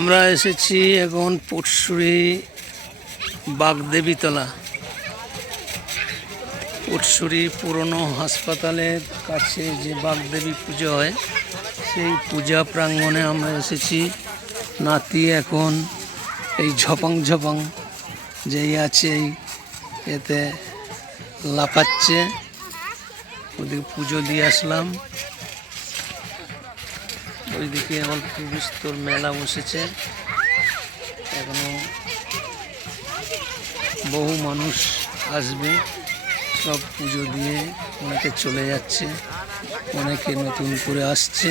আমরা এসেছি এখন পটশুরি বাগদেবীতলা। পটশুরি পুরনো হাসপাতালের কাছে যে বাগদেবী পুজো হয় সেই পূজা প্রাঙ্গণে আমরা এসেছি। নাতি এখন এই ঝপাং ঝপাং যেই আছে এই এতে লাফাচ্ছে। ওদিকে পুজো দিয়ে আসলাম। ওইদিকে অল্প বিস্তর মেলা বসেছে, এখনো বহু মানুষ আসবে। সব পুজো দিয়ে অনেকে চলে যাচ্ছে, অনেকে নতুন করে আসছে।